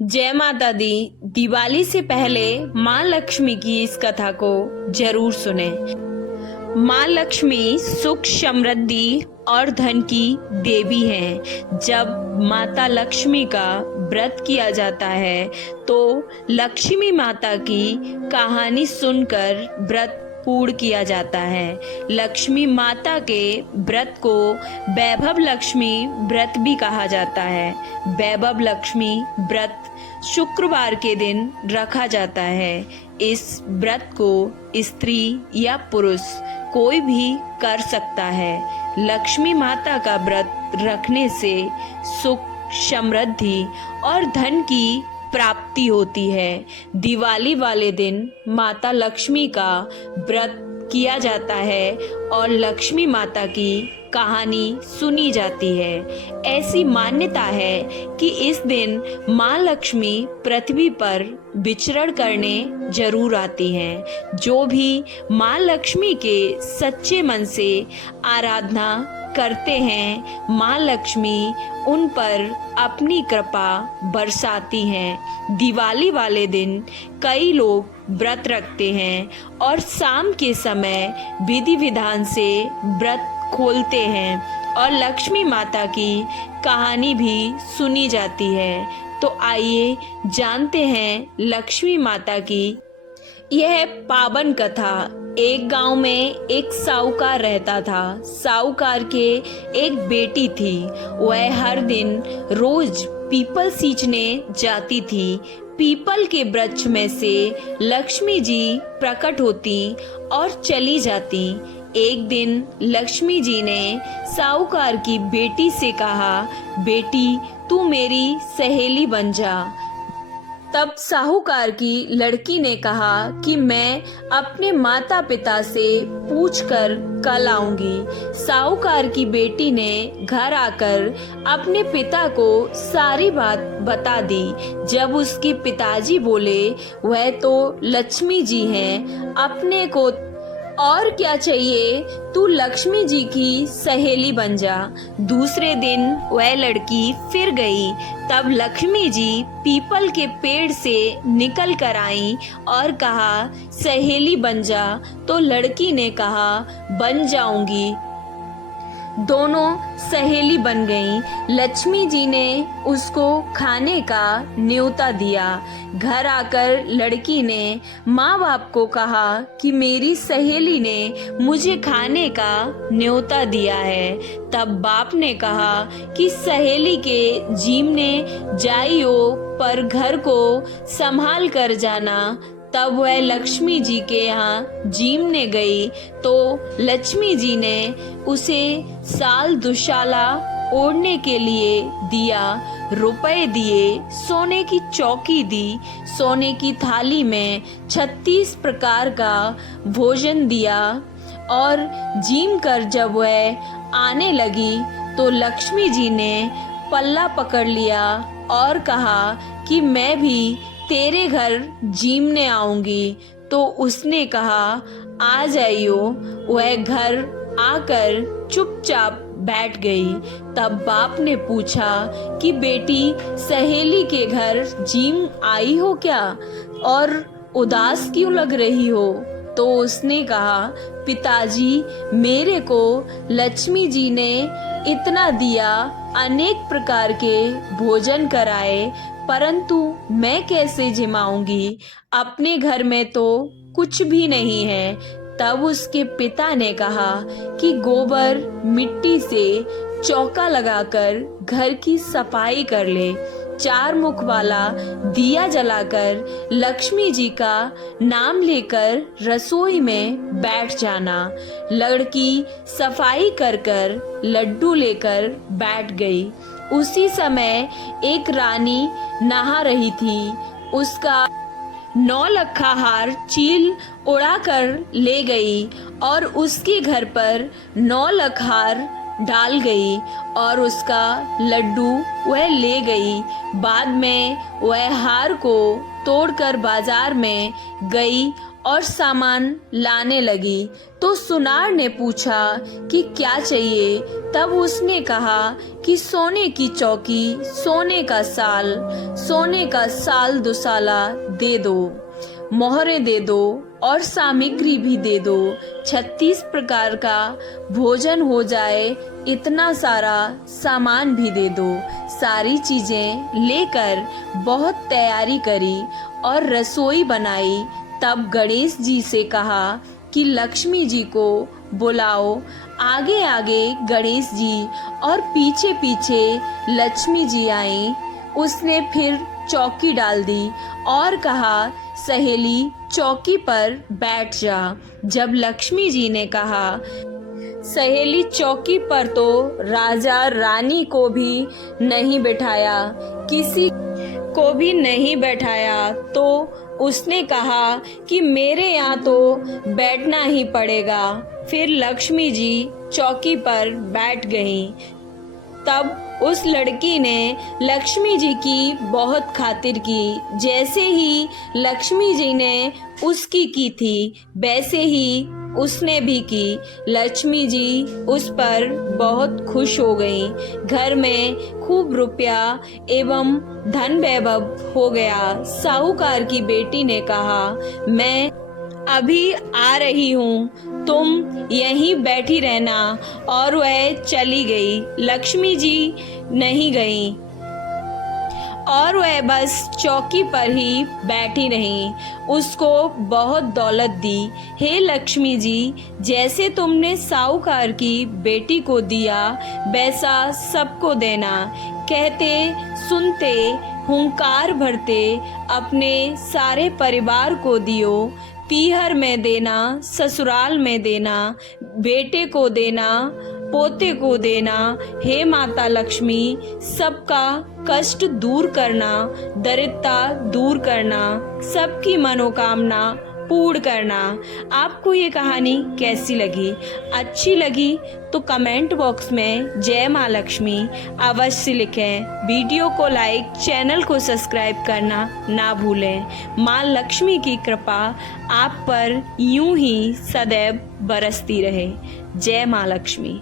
जय माता दी। दिवाली से पहले माँ लक्ष्मी की इस कथा को जरूर सुने। माँ लक्ष्मी सुख समृद्धि और धन की देवी हैं। जब माता लक्ष्मी का व्रत किया जाता है तो लक्ष्मी माता की कहानी सुनकर व्रत पूर्ण किया जाता है। लक्ष्मी माता के व्रत को वैभव लक्ष्मी व्रत भी कहा जाता है। वैभव लक्ष्मी व्रत शुक्रवार के दिन रखा जाता है। इस व्रत को स्त्री या पुरुष कोई भी कर सकता है। लक्ष्मी माता का व्रत रखने से सुख समृद्धि और धन की प्राप्ति होती है। दिवाली वाले दिन माता लक्ष्मी का व्रत किया जाता है और लक्ष्मी माता की कहानी सुनी जाती है। ऐसी मान्यता है कि इस दिन माँ लक्ष्मी पृथ्वी पर विचरण करने जरूर आती हैं। जो भी माँ लक्ष्मी के सच्चे मन से आराधना करते हैं, माँ लक्ष्मी उन पर अपनी कृपा बरसाती हैं। दिवाली वाले दिन कई लोग व्रत रखते हैं और शाम के समय विधि विधान से व्रत खोलते हैं और लक्ष्मी माता की कहानी भी सुनी जाती है। तो आइए जानते हैं लक्ष्मी माता की यह पावन कथा। एक गांव में एक साहूकार रहता था। साहूकार के एक बेटी थी। वह हर दिन रोज पीपल सींचने जाती थी। पीपल के वृक्ष में से लक्ष्मी जी प्रकट होती और चली जाती। एक दिन लक्ष्मी जी ने साहूकार की बेटी से कहा, बेटी तू मेरी सहेली बन जा। तब साहूकार की लड़की ने कहा कि मैं अपने माता पिता से पूछकर कल आऊंगी। साहूकार की बेटी ने घर आकर अपने पिता को सारी बात बता दी। जब उसके पिताजी बोले, वह तो लक्ष्मी जी हैं, अपने को और क्या चाहिए, तू लक्ष्मी जी की सहेली बन जा। दूसरे दिन वह लड़की फिर गई। तब लक्ष्मी जी पीपल के पेड़ से निकल कर आई और कहा, सहेली बन जा। तो लड़की ने कहा, बन जाऊंगी। दोनों सहेली बन गईं। लक्ष्मी जी ने उसको खाने का न्योता दिया। घर आकर लड़की ने माँ बाप को कहा कि मेरी सहेली ने मुझे खाने का न्योता दिया है। तब बाप ने कहा कि सहेली के जीमने जाइयो पर घर को संभाल कर जाना। तब वह लक्ष्मी जी के यहाँ जीमने गई तो लक्ष्मी जी ने उसे साल दुशाला ओढ़ने के लिए दिया, रुपए दिए, सोने की चौकी दी, सोने की थाली में 36 प्रकार का भोजन दिया। और जीम कर जब वह आने लगी तो लक्ष्मी जी ने पल्ला पकड़ लिया और कहा कि मैं भी तेरे घर जीमने आऊंगी। तो उसने कहा, आ जाइयो। वह घर आकर चुपचाप बैठ गई। तब बाप ने पूछा कि बेटी सहेली के घर जीम आई हो क्या और उदास क्यों लग रही हो? तो उसने कहा, पिताजी मेरे को लक्ष्मी जी ने इतना दिया, अनेक प्रकार के भोजन कराए, परंतु मैं कैसे जिमाऊंगी? अपने घर में तो कुछ भी नहीं है। तब उसके पिता ने कहा कि गोबर मिट्टी से चौका लगाकर घर की सफाई कर ले। 4 मुख वाला दिया जलाकर लक्ष्मी जी का नाम लेकर रसोई में बैठ जाना। लड़की सफाई कर कर लड्डू लेकर बैठ गई। उसी समय एक रानी नहा रही थी। उसका 9 लखा हार चील उड़ा कर ले गई और उसके घर पर 9 लख हार डाल गई और उसका लड्डू वह ले गई। बाद में वह हार को तोड़कर बाजार में गई और सामान लाने लगी। तो सुनार ने पूछा कि क्या चाहिए। तब उसने कहा कि सोने की चौकी, सोने का साल दुसाला दे दो, मोहरें दे दो और सामग्री भी दे दो। 36 प्रकार का भोजन हो जाए, इतना सारा सामान भी दे दो। सारी चीजें लेकर बहुत तैयारी करी और रसोई बनाई। तब गणेश जी से कहा कि लक्ष्मी जी को बुलाओ। आगे आगे गणेश जी और पीछे पीछे लक्ष्मी जी आई। उसने फिर चौकी डाल दी और कहा, सहेली चौकी पर बैठ जा। जब लक्ष्मी जी ने कहा, सहेली चौकी पर, तो राजा रानी को भी नहीं बिठाया, किसी को भी नहीं बैठाया। तो उसने कहा कि मेरे यहाँ तो बैठना ही पड़ेगा। फिर लक्ष्मी जी चौकी पर बैठ गईं। तब उस लड़की ने लक्ष्मी जी की बहुत खातिर की। जैसे ही लक्ष्मी जी ने उसकी की थी, वैसे ही उसने भी की। लक्ष्मी जी उस पर बहुत खुश हो गईं। घर में खूब रुपया एवं धन वैभव हो गया। साहूकार की बेटी ने कहा, मैं अभी आ रही हूँ, तुम यहीं बैठी रहना। और वह चली गई। लक्ष्मी जी नहीं गई और वह बस चौकी पर ही बैठी रही। उसको बहुत दौलत दी। हे लक्ष्मी जी, जैसे तुमने साहूकार की बेटी को दिया, वैसा सबको देना। कहते सुनते हुंकार भरते अपने सारे परिवार को दियो। पीहर में देना, ससुराल में देना, बेटे को देना, पोते को देना। हे माता लक्ष्मी, सबका कष्ट दूर करना, दरिद्रता दूर करना, सबकी मनोकामना पूर्ण करना। आपको ये कहानी कैसी लगी? अच्छी लगी तो कमेंट बॉक्स में जय माँ लक्ष्मी अवश्य लिखें। वीडियो को लाइक, चैनल को सब्सक्राइब करना ना भूलें। माँ लक्ष्मी की कृपा आप पर यूं ही सदैव बरसती रहे। जय माँ लक्ष्मी।